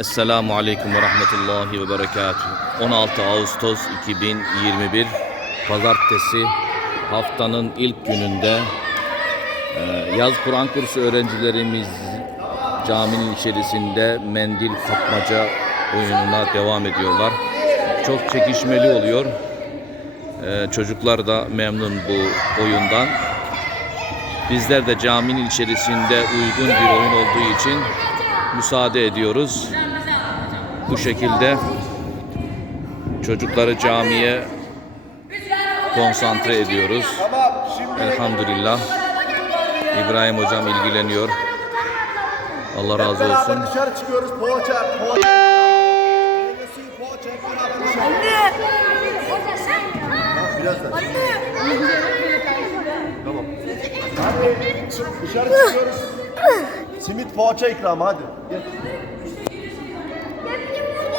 Esselamu Aleyküm ve Rahmetullahi ve Berekatuhu. 16 Ağustos 2021 Pazartesi haftanın ilk gününde e, yaz Kur'an kursu öğrencilerimiz caminin içerisinde mendil kapmaca oyununa devam ediyorlar. Çok çekişmeli oluyor. E, Çocuklar da memnun bu oyundan. Bizler de caminin içerisinde uygun bir oyun olduğu için müsaade ediyoruz. Bu şekilde çocukları camiye konsantre ediyoruz. Elhamdülillah. İbrahim hocam ilgileniyor. Allah razı olsun. dışarı çıkıyoruz. Poğaça, poğaça. Tamam. Hadi dışarı çıkıyoruz. Simit poğaça ikramı hadi. Gel.